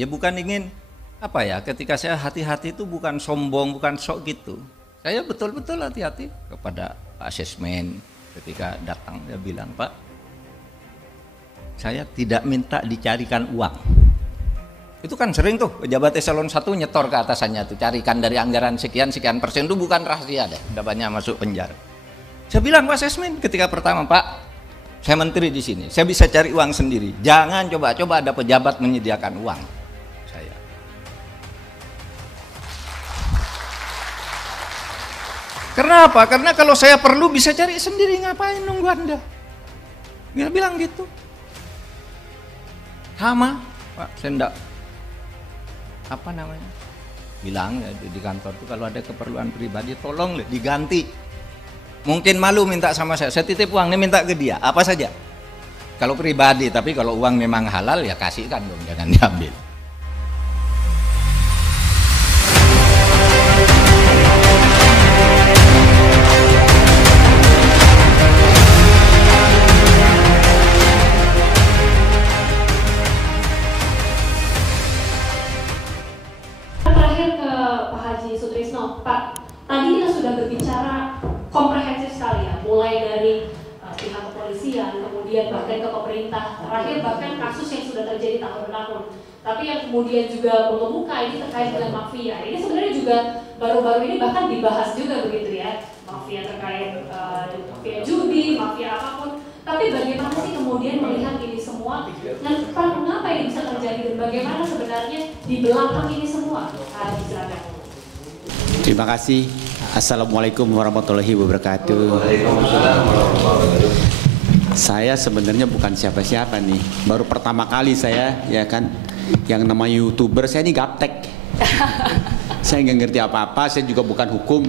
Ya bukan ingin apa ya, ketika saya hati-hati itu bukan sombong, bukan sok gitu. Saya betul-betul hati-hati kepada asesmen. Ketika datang dia bilang, Pak, saya tidak minta dicarikan uang. Itu kan sering tuh pejabat eselon 1 nyetor ke atasannya tuh, carikan dari anggaran sekian persen, itu bukan rahasia deh, udah banyak masuk penjara. Saya bilang Pak asesmen ketika pertama, Pak, saya menteri di sini, saya bisa cari uang sendiri. Jangan coba-coba ada pejabat menyediakan uang. Saya. Kenapa? Karena kalau saya perlu bisa cari sendiri, ngapain nunggu Anda? Dia bilang gitu. Sama, Pak, saya enggak apa namanya? Bilang ya, di kantor tuh kalau ada keperluan pribadi tolong diganti. Mungkin malu minta sama saya titip uang, nih minta ke dia, apa saja. Kalau pribadi, tapi kalau uang memang halal ya kasihkan dong, jangan diambil. Terakhir ke Pak Haji Sutrisno, Pak, tadi kita sudah berbicara komprehensif sekali ya, mulai dari pihak kepolisian, kemudian bahkan ke pemerintah, terakhir bahkan kasus yang sudah terjadi tahun-tahun. Tapi yang kemudian juga mengemuka ini terkait dengan mafia. Ini sebenarnya juga baru-baru ini bahkan dibahas juga begitu ya, mafia terkait mafia judi, mafia apapun. Tapi bagaimana sih kemudian melihat ini semua dan mengapa ini bisa terjadi dan bagaimana sebenarnya di belakang ini semua? Silakan. Terima kasih. Assalamualaikum warahmatullahi wabarakatuh. Saya sebenarnya bukan siapa-siapa nih. Baru pertama kali saya ya kan yang nama YouTuber. Saya ini gaptek. Saya nggak ngerti apa-apa. Saya juga bukan hukum.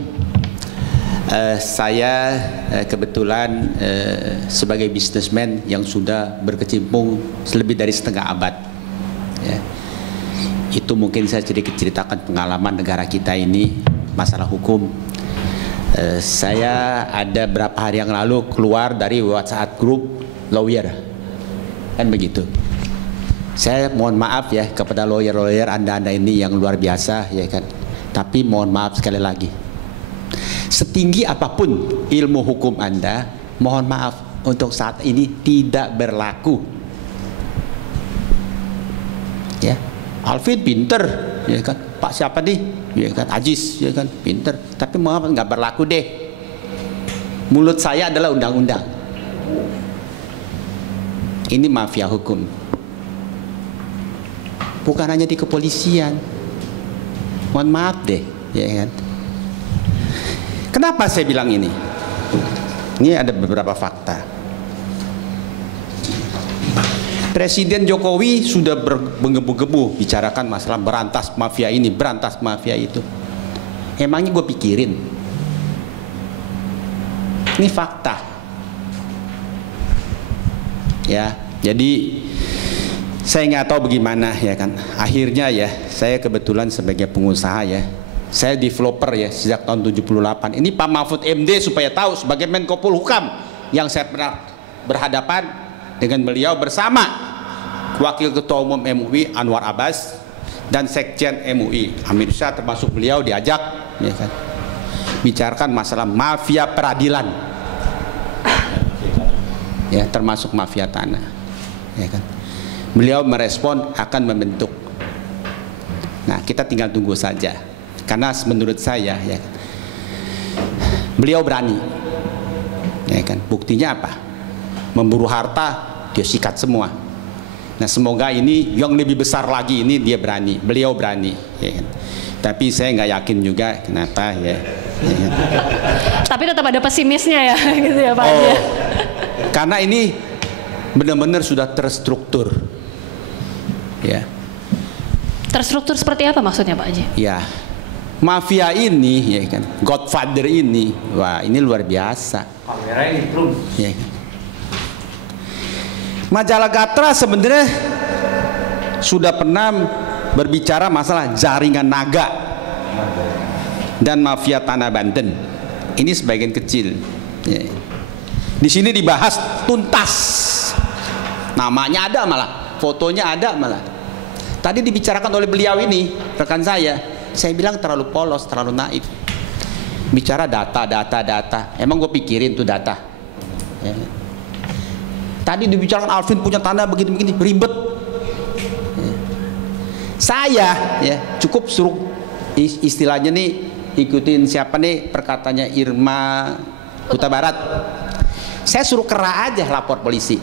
Saya kebetulan sebagai bisnismen yang sudah berkecimpung lebih dari setengah abad. Ya. Itu mungkin saya sedikit ceritakan pengalaman negara kita ini masalah hukum. Saya ada berapa hari yang lalu keluar dari WhatsApp grup lawyer, kan begitu. Saya mohon maaf ya kepada lawyer-lawyer Anda ini yang luar biasa ya kan. Tapi mohon maaf sekali lagi, setinggi apapun ilmu hukum Anda, mohon maaf untuk saat ini tidak berlaku. Ya, Alvin pinter, ya kan. Pak siapa nih? Ya kan, Ajis, ya kan, pinter. Tapi mohon nggak berlaku deh. Mulut saya adalah undang-undang. Ini mafia hukum. Bukan hanya di kepolisian. Mohon maaf deh, ya kan. Kenapa saya bilang ini? Ini ada beberapa fakta. Presiden Jokowi sudah bergebu-gebu bicarakan masalah berantas mafia ini, berantas mafia itu. Emangnya gue pikirin? Ini fakta. Ya, jadi saya nggak tahu bagaimana ya kan. Akhirnya ya, saya kebetulan sebagai pengusaha ya, saya developer ya sejak tahun 78. Ini Pak Mahfud MD supaya tahu sebagai Menko Polhukam yang saya pernah berhadapan dengan beliau bersama Wakil Ketua Umum MUI Anwar Abbas dan Sekjen MUI Amir Syah, termasuk beliau diajak ya kan, bicarakan masalah mafia peradilan ya, termasuk mafia tanah ya kan. Beliau merespon akan membentuk. Nah, kita tinggal tunggu saja. Karena menurut saya ya, beliau berani ya kan. Buktinya apa? Memburu harta dia sikat semua. Nah, semoga ini yang lebih besar lagi ini dia berani, beliau berani ya kan? Tapi saya nggak yakin juga kenapa ya, ya kan? Tapi tetap ada pesimisnya ya gitu ya Pak. Oh, karena ini benar-benar sudah terstruktur ya. Terstruktur seperti apa maksudnya Pak Haji? Ya, mafia ini ya kan, Godfather ini, wah ini luar biasa. Kamera ini belum. Ya. Majalah Gatra sebenarnya sudah pernah berbicara masalah jaringan naga dan mafia tanah Banten. Ini sebagian kecil. Ya. Di sini dibahas tuntas. Namanya ada malah, fotonya ada malah. Tadi dibicarakan oleh beliau ini, rekan saya bilang terlalu polos, terlalu naif. Bicara data. Emang gue pikirin tuh data. Ya. Tadi dibicarakan Alvin punya tanah begini-begini, ribet. Ya. Saya ya cukup suruh istilahnya nih, ikutin siapa nih perkataannya Irma Huta Barat. Saya suruh kera aja lapor polisi.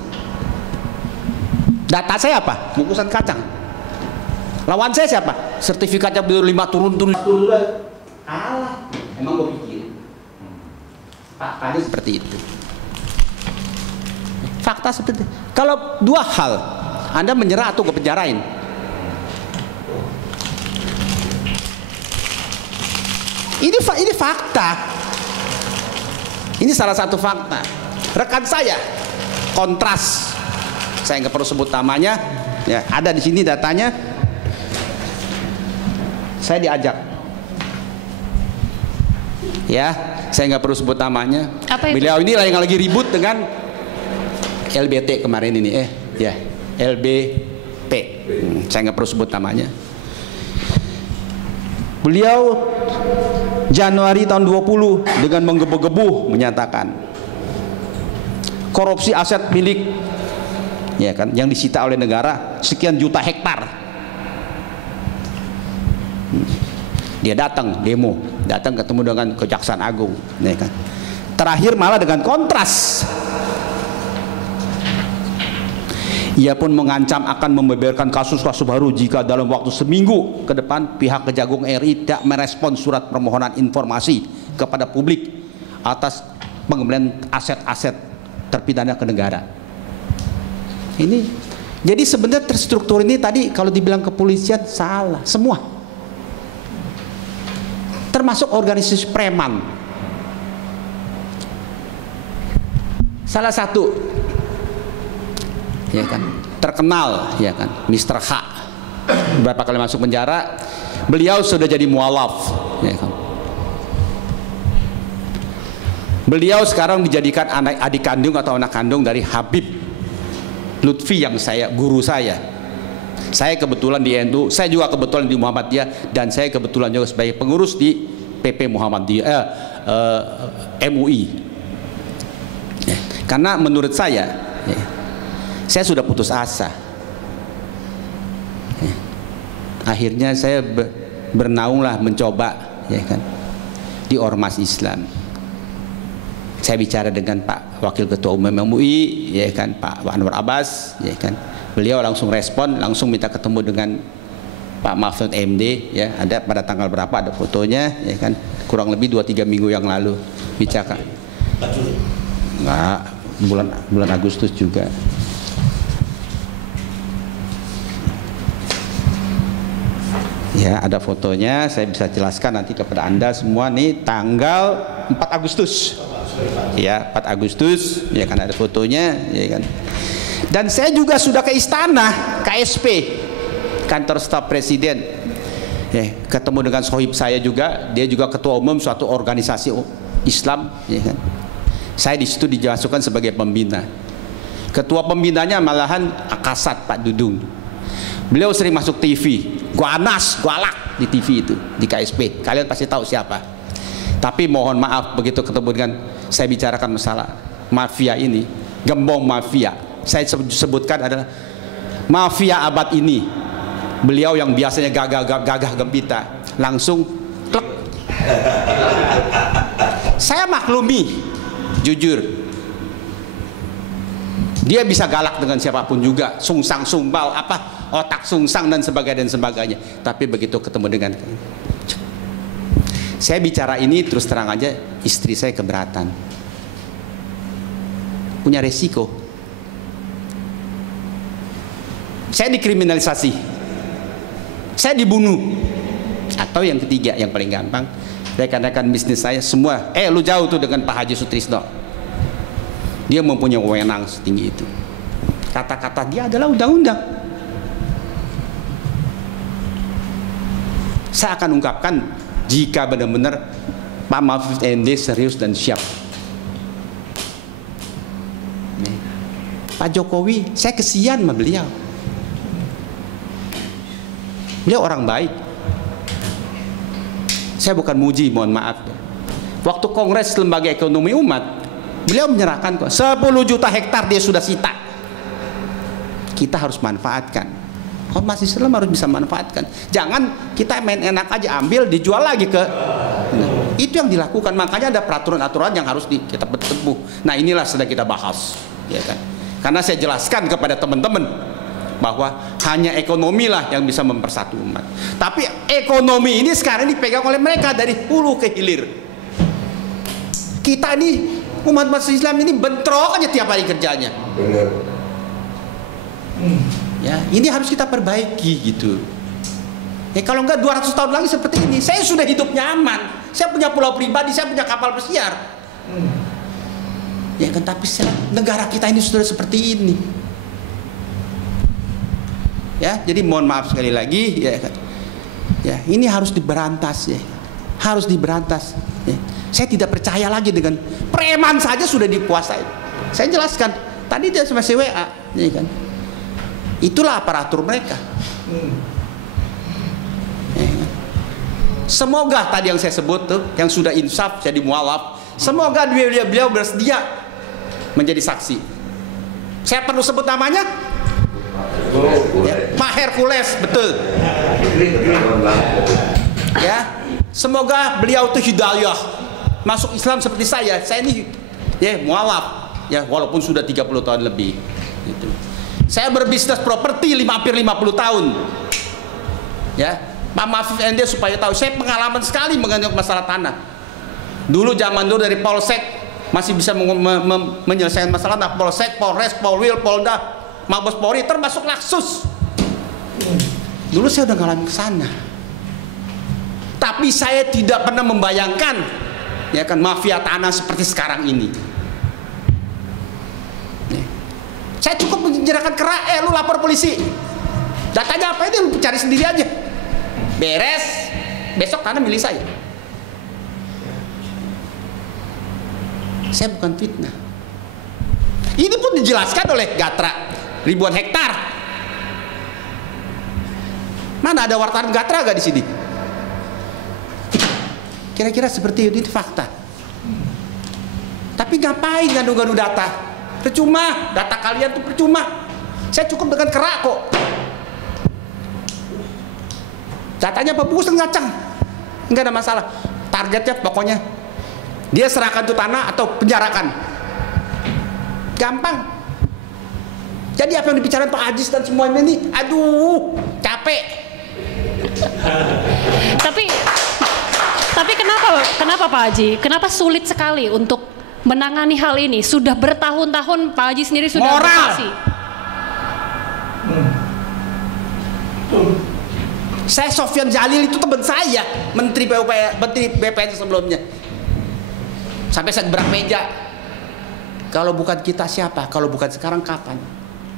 Data saya apa? Bungkusan kacang. Lawan saya siapa? Sertifikatnya beliau 5 turun. Alah, emang gue pikir. Faktanya seperti itu. Fakta seperti itu. Kalau dua hal, Anda menyerah atau gue penjarain. Ini fakta. Ini salah satu fakta. Rekan saya, Kontras, saya nggak perlu sebut namanya, ya ada di sini datanya. Saya diajak, ya saya nggak perlu sebut namanya. Beliau ini yang lagi ribut dengan LBT kemarin ini, ya LBP. Saya nggak perlu sebut namanya. Beliau Januari tahun 20 dengan menggebu-gebu menyatakan korupsi aset milik, ya kan, yang disita oleh negara sekian juta hektar. Dia datang demo, datang ketemu dengan Kejaksaan Agung, ya kan. Terakhir malah dengan Kontras. Ia pun mengancam akan membeberkan kasus-kasus baru jika dalam waktu seminggu ke depan pihak Kejagung RI tidak merespon surat permohonan informasi kepada publik atas pengembalian aset-aset terpidana ke negara. Ini jadi sebenarnya terstruktur ini tadi kalau dibilang kepolisian salah semua, termasuk organisasi preman. Salah satu, ya kan, terkenal, ya kan, Mr. H, berapa kali masuk penjara, beliau sudah jadi mualaf, ya kan. Beliau sekarang dijadikan adik kandung atau anak kandung dari Habib Lutfi yang guru saya. Saya kebetulan di NU, saya juga kebetulan di Muhammadiyah, dan saya kebetulan juga sebagai pengurus di PP Muhammadiyah, MUI. Ya, karena menurut saya, ya, saya sudah putus asa. Ya, akhirnya saya bernaunglah mencoba, ya kan, di ormas Islam. Saya bicara dengan Pak Wakil Ketua Umum MUI, ya kan, Pak Anwar Abbas, ya kan. Beliau langsung respon, langsung minta ketemu dengan Pak Mahfud MD, ya, ada pada tanggal berapa, ada fotonya, ya kan, kurang lebih 2-3 minggu yang lalu bicara. Enggak, bulan Agustus juga. Ya, ada fotonya, saya bisa jelaskan nanti kepada Anda semua nih, tanggal 4 Agustus. Ya, 4 Agustus, ya kan, ada fotonya, ya kan. Dan saya juga sudah ke istana, KSP, kantor staf presiden, ya, ketemu dengan sohib saya juga, dia juga ketua umum suatu organisasi Islam, ya kan. Saya di situ dimasukkan sebagai pembina. Ketua pembinanya malahan Akasat, Pak Dudung. Beliau sering masuk TV, gua anas, gua alak di TV itu, di KSP. Kalian pasti tahu siapa. Tapi mohon maaf, begitu ketemu dengan saya bicarakan masalah mafia ini, gembong mafia, saya sebutkan adalah mafia abad ini. Beliau yang biasanya gagah gempita langsung klek. Saya maklumi, jujur, dia bisa galak dengan siapapun juga, sungsang sumbal, apa, otak sungsang dan sebagainya. Tapi begitu ketemu dengan saya bicara ini, terus terang aja, istri saya keberatan, punya resiko. Saya dikriminalisasi, saya dibunuh, atau yang ketiga, yang paling gampang, rekan-rekan bisnis saya semua, lu jauh tuh dengan Pak Haji Sutrisno, dia mempunyai wewenang setinggi itu. Kata-kata dia adalah undang-undang. Saya akan ungkapkan jika benar-benar Pak Mahfud MD serius dan siap. Pak Jokowi, saya kesian sama beliau. Beliau orang baik. Saya bukan muji, mohon maaf. Waktu Kongres Lembaga Ekonomi Umat, beliau menyerahkan kok 10 juta hektar dia sudah sita. Kita harus manfaatkan. Ormas Islam harus bisa manfaatkan. Jangan kita main enak aja, ambil dijual lagi ke. Nah, itu yang dilakukan. Makanya ada peraturan-aturan yang harus kita tempuh. Nah, inilah sedang kita bahas, ya kan? Karena saya jelaskan kepada teman-teman bahwa hanya ekonomi lah yang bisa mempersatu umat. Tapi ekonomi ini sekarang dipegang oleh mereka dari hulu ke hilir. Kita ini umat Islam ini bentrok aja tiap hari kerjanya. Ya, ini harus kita perbaiki gitu. Ya, kalau enggak 200 tahun lagi seperti ini, saya sudah hidup nyaman. Saya punya pulau pribadi, saya punya kapal pesiar. Ya kan, tapi negara kita ini sudah seperti ini. Ya, jadi mohon maaf sekali lagi, ya kan. Ya, ini harus diberantas ya. Harus diberantas. Ya. Saya tidak percaya lagi dengan preman saja sudah dikuasai. Saya jelaskan. Tadi dia sama CWA, ya kan. Itulah aparatur mereka. Ya. Semoga tadi yang saya sebut tuh, yang sudah insaf jadi mualaf, semoga beliau bersedia menjadi saksi. Saya perlu sebut namanya? Ya, Pak Hercules, betul. Ya, semoga beliau itu hidayah masuk Islam seperti saya. Saya ini ya mualaf, ya walaupun sudah 30 tahun lebih. Gitu. Saya berbisnis properti hampir 50 tahun. Ya, Pak Mahfud MD supaya tahu, saya pengalaman sekali mengenai masalah tanah. Dulu zaman dulu dari Polsek masih bisa menyelesaikan masalah. Nah, Polsek, Polres, Polwil, Polda, Mabes Polri termasuk Laksus. Dulu saya udah ngalamin ke sana. Tapi saya tidak pernah membayangkan ya kan mafia tanah seperti sekarang ini. Saya cukup menyerahkan ke rakyat, lu lapor polisi. Datanya apa itu lu cari sendiri aja. Beres, besok tanah milik saya. Saya bukan fitnah. Ini pun dijelaskan oleh Gatra, ribuan hektar. Mana ada wartawan Gatra gak di sini? Kira-kira seperti itu fakta. Tapi ngapain ngadu-ngadu data? Percuma, data kalian tuh percuma. Saya cukup dengan kerak kok. Datanya bagus dan ngacang, nggak ada masalah. Targetnya pokoknya dia serahkan tuh tanah atau penjarakan. Gampang. Jadi apa yang dibicarakan Pak Ajis dan semuanya ini, aduh, capek. Tapi kenapa Pak Haji? Kenapa sulit sekali untuk menangani hal ini? Sudah bertahun-tahun Pak Haji sendiri sudah bersaksi. Saya Sofyan Jalil itu teman saya, Menteri BPN sebelumnya. Sampai saya gerak meja. Kalau bukan kita siapa? Kalau bukan sekarang kapan?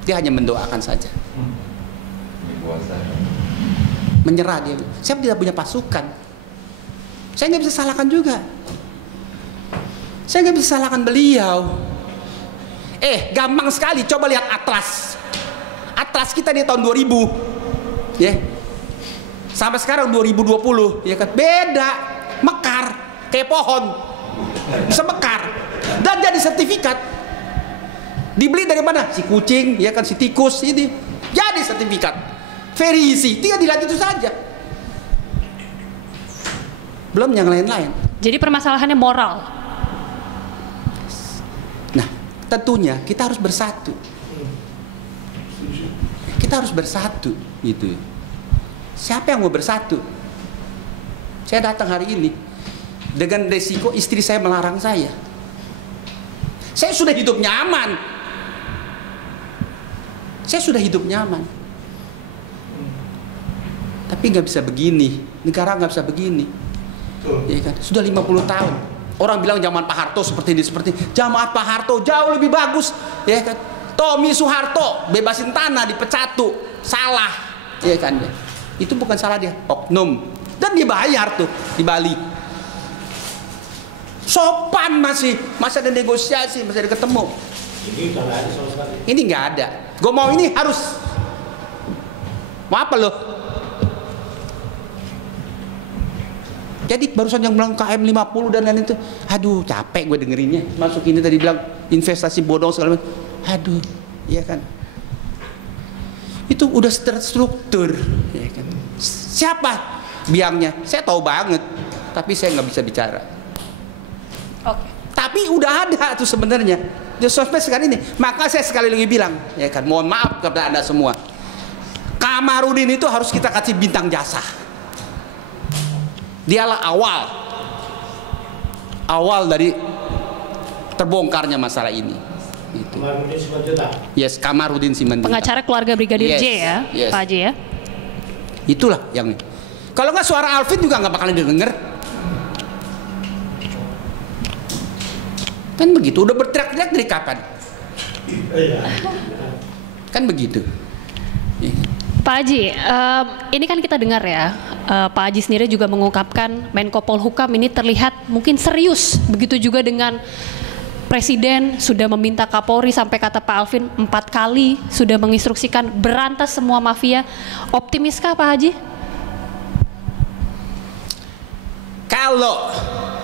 Dia hanya mendoakan saja. Menyerah dia. Saya tidak punya pasukan. Saya nggak bisa salahkan juga. Saya nggak bisa salahkan beliau. Gampang sekali. Coba lihat atlas. Atlas kita di tahun 2000, ya. Sampai sekarang 2020, ya kan? Beda, mekar, kayak pohon, bisa mekar, dan jadi sertifikat. Dibeli dari mana? Si kucing, ya kan? Si tikus ini, jadi sertifikat. Verisi, tinggal dilihat itu saja. Belum yang lain-lain. Jadi permasalahannya moral. Nah, tentunya kita harus bersatu. Kita harus bersatu, gitu. Siapa yang mau bersatu? Saya datang hari ini dengan resiko istri saya melarang saya. Saya sudah hidup nyaman. Saya sudah hidup nyaman. Tapi nggak bisa begini. Negara nggak bisa begini. Ya kan? Sudah 50 tahun. Orang bilang zaman Pak Harto seperti ini, seperti ini. Zaman Pak Harto jauh lebih bagus, ya kan? Tommy Soeharto bebasin tanah dipecat tuh, salah, ya kan? Itu bukan salah dia, oknum, dan dibayar tuh di Bali. Sopan masih ada negosiasi, masih ada ketemu. Ini udah nggak ada sama sekali. Ini nggak ada. Gue mau ini harus. Mau apa lo? Jadi barusan yang bilang KM 50 dan lain itu, aduh capek gue dengerinnya. Masuk ini tadi bilang investasi bodong segala macam. Aduh, ya kan. Itu udah terstruktur, ya kan. Siapa biangnya? Saya tahu banget, tapi saya nggak bisa bicara. Oke. Tapi udah ada tuh sebenarnya di sosmed sekarang ini. Maka saya sekali lagi bilang, ya kan, mohon maaf kepada Anda semua. Kamarudin itu harus kita kasih bintang jasa. Dialah awal dari terbongkarnya masalah ini. Gitu. Kamarudin Simanjuntak. Yes, Kamarudin Simanjuntak. Pengacara keluarga Brigadir Yes, J ya, yes. Pak Haji ya. Itulah yang. Kalau nggak suara Alvin juga nggak bakalan didengar. Kan begitu. Udah berteriak-teriak dari kapan? Iya. Kan begitu. Ya. Pak Haji, ini kan kita dengar ya, Pak Haji sendiri juga mengungkapkan Menko Polhukam ini terlihat mungkin serius. Begitu juga dengan Presiden sudah meminta Kapolri, sampai kata Pak Alvin 4 kali sudah menginstruksikan berantas semua mafia. Optimiskah Pak Haji?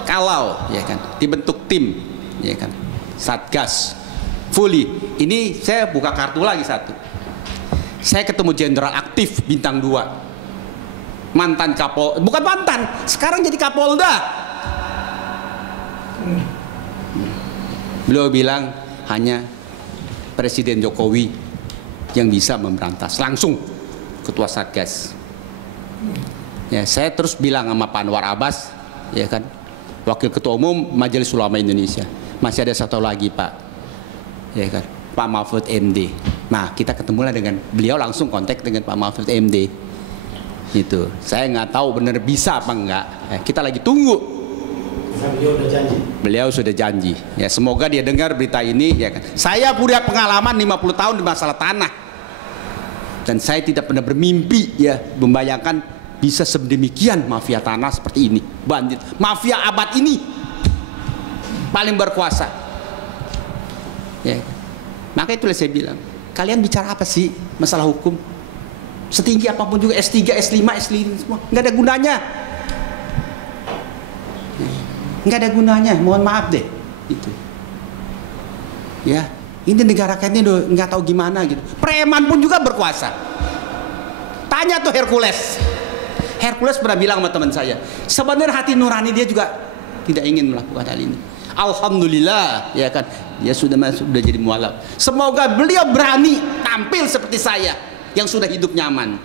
Kalau ya kan dibentuk tim, ya kan, Satgas fully. Ini saya buka kartu lagi satu. Saya ketemu jenderal aktif bintang 2, mantan Kapol, bukan mantan, sekarang jadi Kapolda. Beliau bilang hanya Presiden Jokowi yang bisa memberantas, langsung Ketua Satgas. Ya, saya terus bilang sama Pak Anwar Abbas, ya kan, Wakil Ketua Umum Majelis Ulama Indonesia, masih ada satu lagi Pak, ya kan, Pak Mahfud MD. Nah, kita ketemulah dengan beliau, langsung kontak dengan Pak Mahfud MD. Gitu. Saya nggak tahu benar bisa apa enggak. Kita lagi tunggu. Beliau udah janji. Beliau sudah janji. Ya, semoga dia dengar berita ini, ya kan. Saya punya pengalaman 50 tahun di masalah tanah. Dan saya tidak pernah bermimpi ya membayangkan bisa sedemikian mafia tanah seperti ini. Bandit, mafia abad ini paling berkuasa. Ya. Maka itulah saya bilang, kalian bicara apa sih masalah hukum? Setinggi apapun juga, S3, S5, S5 semua nggak ada gunanya. Nggak ada gunanya, mohon maaf deh. Itu. Ya, ini negara kayaknya udah nggak tahu gimana gitu. Preman pun juga berkuasa. Tanya tuh Hercules. Hercules pernah bilang sama teman saya, sebenarnya hati nurani dia juga tidak ingin melakukan hal ini. Alhamdulillah, ya kan, dia sudah jadi mualaf. Semoga beliau berani tampil seperti saya yang sudah hidup nyaman.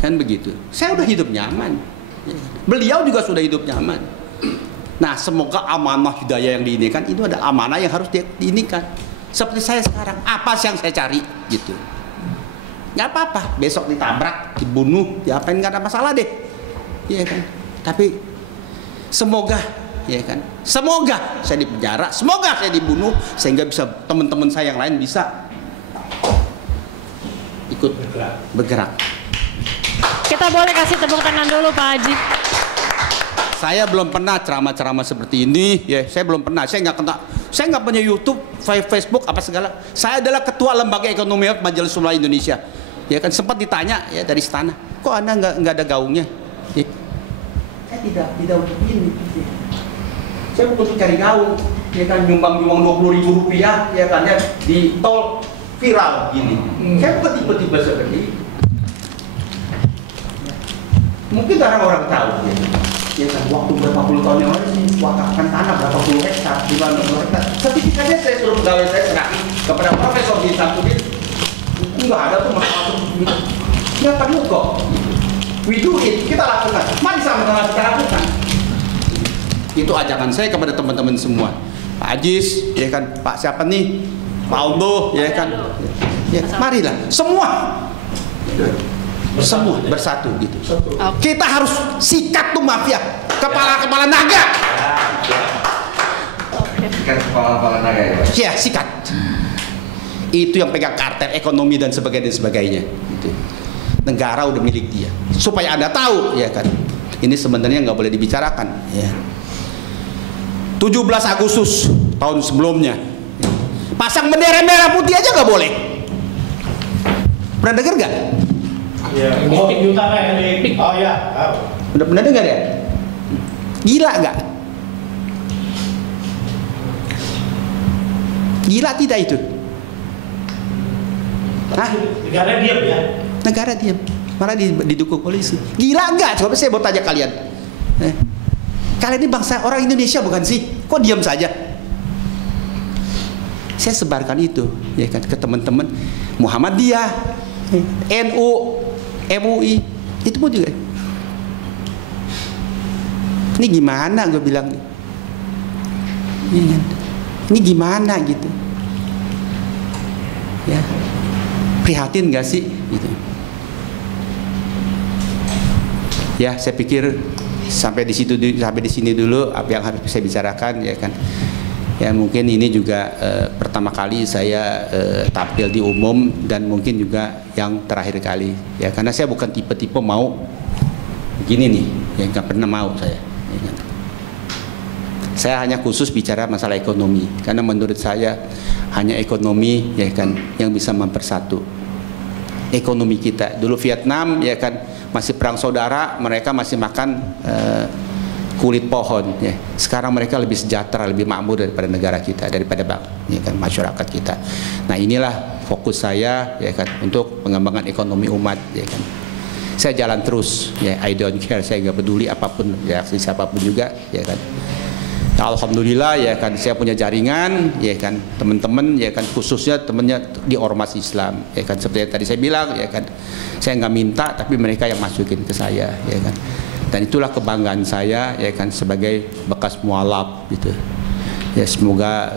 Kan begitu. Saya udah hidup nyaman. Beliau juga sudah hidup nyaman. Nah, semoga amanah hidayah yang diinikan itu ada amanah yang harus diinikan. Seperti saya sekarang, apa sih yang saya cari gitu. Nggak apa-apa, besok ditabrak, dibunuh, diapain, nggak ada masalah deh. Iya kan? Tapi semoga, ya kan, semoga saya dipenjara, semoga saya dibunuh, sehingga bisa teman-teman saya yang lain bisa ikut bergerak. Kita boleh kasih tepuk tangan dulu Pak Haji. Saya belum pernah ceramah-ceramah seperti ini, ya. Saya belum pernah. Saya nggak punya YouTube, Facebook, apa segala. Saya adalah ketua lembaga ekonomi Majelis Ulama Indonesia. Ya kan, sempat ditanya ya dari istana, kok Anda nggak ada gaungnya? Ya. Saya tidak untuk ini. Ya. Saya bukan cari gaung, ya kan, nyumbang 20.000 rupiah, ya kan, ya, di tol viral gini. Saya bukan tipe-tipe seperti ini. Mungkin orang-orang tahu, ya kan, waktu berapa puluh tahun yang lalu sih wakafkan tanah berapa puluh hektar, 5 hektar. Sertifikatnya saya suruh pegawai saya serahkan kepada Profesor Bin Samsudin. Enggak ada tuh masalah itu. Nggak perlu kok. We do it, kita lakukan. Mari sama-sama kita lakukan. Itu ajakan saya kepada teman-teman semua. Pak Ajis, ya kan, Pak siapa nih? Pak Aldo, ya kan. Ya, marilah semua. Semua bersatu gitu. Kita harus sikat tuh mafia, kepala-kepala naga. Sikat kepala-kepala naga ya. Ya, sikat. Itu yang pegang kartel ekonomi dan sebagainya. Gitu. Negara udah milik dia. Supaya Anda tahu, ya kan. Ini sebenarnya nggak boleh dibicarakan. Ya. 17 Agustus tahun sebelumnya, pasang bendera merah putih aja nggak boleh. Pernah dengar nggak? Ya, di utara ya, oh ya. Udah pernah dengar ya? Gila nggak? Gila tidak itu? Hah? Negara diam ya? Negara diam, malah didukung polisi. Gila nggak? Coba saya mau tanya kalian. Kalian ini bangsa orang Indonesia bukan sih? Kok diam saja? Saya sebarkan itu, ya kan, ke teman-teman Muhammadiyah, NU, MUI, itu pun juga. Ini gimana gue bilang? Ini gimana gitu? Ya, prihatin nggak sih? Gitu. Ya, saya pikir sampai di sini dulu apa yang harus saya bicarakan, ya kan. Ya mungkin ini juga pertama kali saya tampil di umum dan mungkin juga yang terakhir kali, ya, karena saya bukan tipe-tipe mau begini nih, ya nggak pernah mau saya. Ya kan? Saya hanya khusus bicara masalah ekonomi, karena menurut saya hanya ekonomi, ya kan, yang bisa mempersatu ekonomi kita. Dulu Vietnam, ya kan, masih perang saudara, mereka masih makan kulit pohon, ya. Sekarang mereka lebih sejahtera, lebih makmur daripada negara kita, daripada ya kan, masyarakat kita. Nah inilah fokus saya, ya kan, untuk pengembangan ekonomi umat, ya kan. Saya jalan terus, ya, I don't care, saya nggak peduli apapun reaksi siapapun juga, ya kan. Alhamdulillah, ya kan, saya punya jaringan, ya kan, teman-teman, ya kan, khususnya temannya di ormas Islam, ya kan, seperti yang tadi saya bilang, ya kan, saya nggak minta tapi mereka yang masukin ke saya, ya kan. Dan itulah kebanggaan saya, ya kan, sebagai bekas mualaf gitu. Ya semoga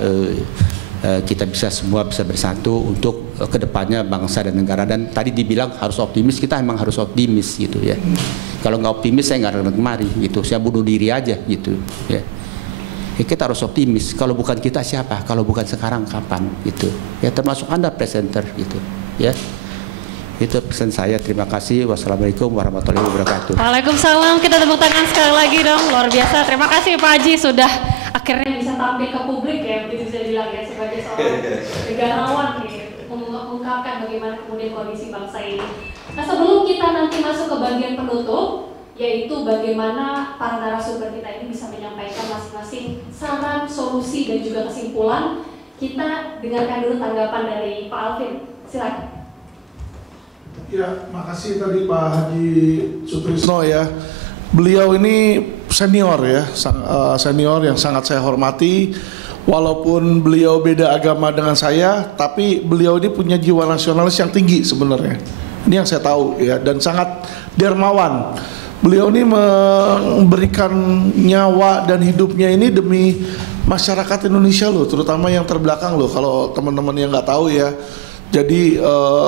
kita semua bisa bersatu untuk kedepannya bangsa dan negara. Dan tadi dibilang harus optimis, kita emang harus optimis gitu ya. Kalau nggak optimis saya nggak datang kemari gitu. Saya bunuh diri aja gitu ya. Ya kita harus optimis. Kalau bukan kita siapa? Kalau bukan sekarang kapan gitu. Ya termasuk Anda presenter gitu ya. Itu pesan saya. Terima kasih. Wassalamualaikum warahmatullahi wabarakatuh. Waalaikumsalam. Kita tepuk tangan sekali lagi dong. Luar biasa. Terima kasih Pak Haji sudah akhirnya bisa tampil ke publik ya, begitu bisa bilang ya, sebagai seorang negarawan nih, mengungkapkan bagaimana kemudian kondisi bangsa ini. Nah sebelum kita nanti masuk ke bagian penutup, yaitu bagaimana para narasumber kita ini bisa menyampaikan masing-masing saran, solusi dan juga kesimpulan, kita dengarkan dulu tanggapan dari Pak Alvin. Silakan. Ya, makasih tadi Pak Haji Sutrisno ya. Beliau ini senior ya, senior yang sangat saya hormati. Walaupun beliau beda agama dengan saya, tapi beliau ini punya jiwa nasionalis yang tinggi sebenarnya. Ini yang saya tahu ya, dan sangat dermawan. Beliau ini memberikan nyawa dan hidupnya ini demi masyarakat Indonesia loh, terutama yang terbelakang loh. Kalau teman-teman yang nggak tahu ya. Jadi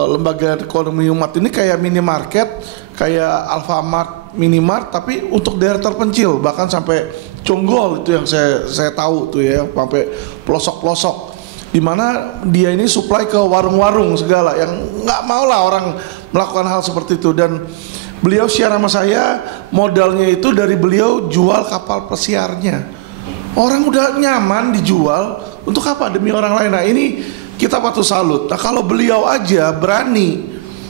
lembaga ekonomi umat ini kayak minimarket, kayak Alfamart, Minimart, tapi untuk daerah terpencil, bahkan sampai Conggol itu yang saya tahu tuh ya, sampai pelosok-pelosok, dimana dia ini supply ke warung-warung segala, yang nggak mau lah orang melakukan hal seperti itu. Dan beliau share sama saya, modalnya itu dari beliau jual kapal pesiarnya. Orang udah nyaman dijual, untuk apa? Demi orang lain. Nah ini kita patut salut. Nah kalau beliau aja berani,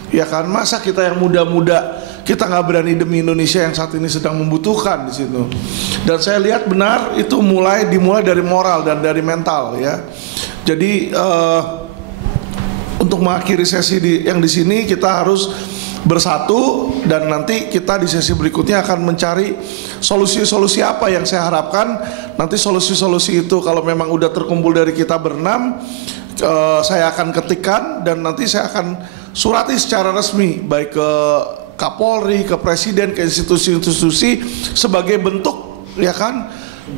ya kan, masa kita yang muda-muda kita nggak berani demi Indonesia yang saat ini sedang membutuhkan di situ. Dan saya lihat benar itu dimulai dari moral dan dari mental ya. Jadi untuk mengakhiri sesi yang di sini kita harus bersatu, dan nanti kita di sesi berikutnya akan mencari solusi-solusi apa yang saya harapkan. Nanti solusi-solusi itu kalau memang udah terkumpul dari kita berenam, saya akan ketikkan dan nanti saya akan surati secara resmi baik ke Kapolri, ke Presiden, ke institusi-institusi sebagai bentuk ya kan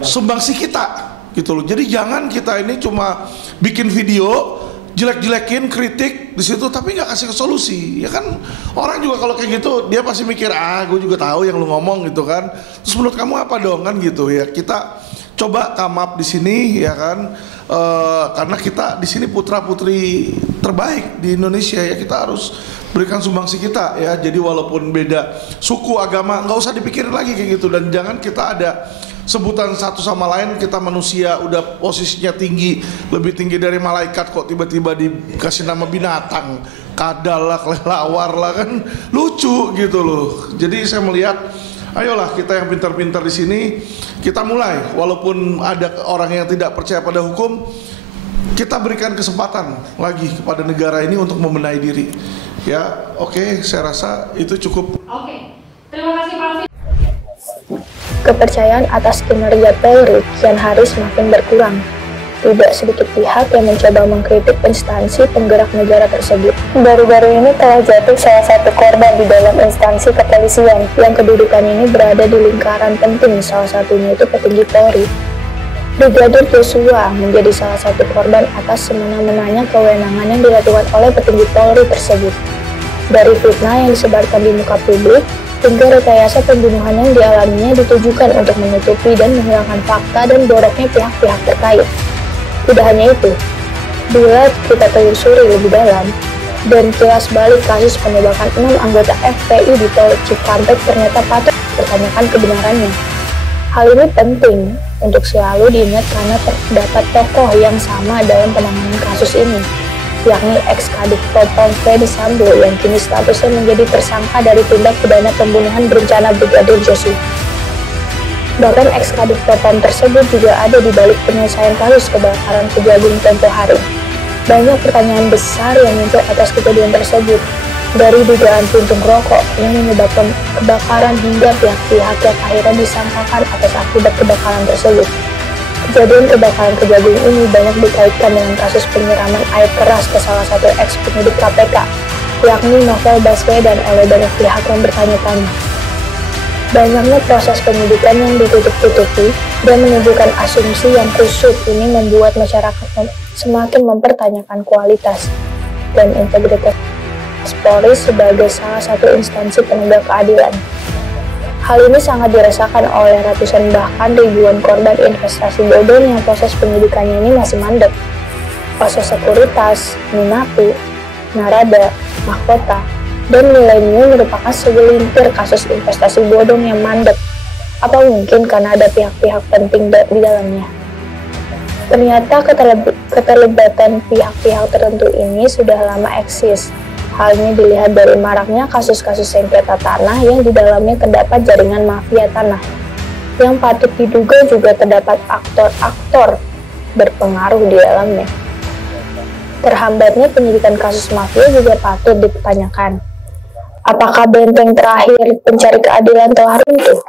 sumbangsi kita gitu loh. Jadi jangan kita ini cuma bikin video jelek-jelekin, kritik di situ tapi nggak kasih solusi ya kan. Orang juga kalau kayak gitu dia pasti mikir gue juga tahu yang lu ngomong gitu kan. Terus menurut kamu apa dong kan gitu ya. Kita coba come up di sini ya kan. Karena kita di sini putra-putri terbaik di Indonesia ya, kita harus berikan sumbangsi kita ya. Jadi walaupun beda suku, agama, nggak usah dipikirin lagi kayak gitu. Dan jangan kita ada sebutan satu sama lain, kita manusia udah posisinya tinggi, lebih tinggi dari malaikat, kok tiba-tiba dikasih nama binatang, kadal lah, kelelawar lah, kan lucu gitu loh. Jadi saya melihat Ayolah kita yang pintar-pintar di sini, kita mulai. Walaupun ada orang yang tidak percaya pada hukum, kita berikan kesempatan lagi kepada negara ini untuk membenahi diri. Ya, oke, saya rasa itu cukup. Oke, terima kasih Pak Alvin. Kepercayaan atas kinerja Polri kian hari semakin berkurang. Tidak sedikit pihak yang mencoba mengkritik instansi penggerak negara tersebut. Baru-baru ini telah jatuh salah satu korban di dalam instansi kepolisian yang kedudukan ini berada di lingkaran penting, salah satunya itu petinggi Polri. Brigadir Joshua menjadi salah satu korban atas semena-menanya kewenangan yang dilakukan oleh petinggi Polri tersebut. Dari fitnah yang disebarkan di muka publik, hingga rekayasa pembunuhan yang dialaminya ditujukan untuk menutupi dan menghilangkan fakta dan boroknya pihak-pihak terkait. Tidak hanya itu, bila kita telusuri lebih dalam dan kilas balik kasus penembakan 6 anggota FPI di Tol Cikampek ternyata patut dipertanyakan kebenarannya. Hal ini penting untuk selalu diingat karena terdapat tokoh yang sama dalam penanganan kasus ini, yakni ex-Kadif Propam Fedy Sambo yang kini statusnya menjadi tersangka dari tindak pidana pembunuhan berencana Brigadir Joshua. Bahkan ex-Kadif Propam tersebut juga ada di balik penyelesaian kasus kebakaran Kejagung tempo hari. Banyak pertanyaan besar yang muncul atas kejadian tersebut, dari dugaan puntung rokok yang menyebabkan kebakaran hingga pihak-pihak yang akhirnya disangkakan atas akibat kebakaran tersebut. Kejadian kebakaran Kejagung ini banyak dikaitkan dengan kasus penyiraman air keras ke salah satu ex-penyidik KPK, yakni Novel Baswedan oleh banyak pihak yang bertanya-tanya. Banyaknya proses penyidikan yang ditutup-tutupi dan menunjukkan asumsi yang kusut ini membuat masyarakat semakin mempertanyakan kualitas dan integritas Polri sebagai salah satu instansi penegak keadilan. Hal ini sangat dirasakan oleh ratusan bahkan ribuan korban investasi bodong yang proses penyidikannya ini masih mandek. Proses sekuritas, Minapi, Narada, Mahkota, dan Millennium merupakan segelintir kasus investasi bodong yang mandek. Apa mungkin karena ada pihak-pihak penting di dalamnya? Ternyata keterlibatan pihak-pihak tertentu ini sudah lama eksis. Hal ini dilihat dari maraknya kasus-kasus sengketa tanah yang di dalamnya terdapat jaringan mafia tanah. Yang patut diduga juga terdapat aktor-aktor berpengaruh di dalamnya. Terhambatnya penyidikan kasus mafia juga patut dipertanyakan. Apakah benteng terakhir pencari keadilan telah runtuh?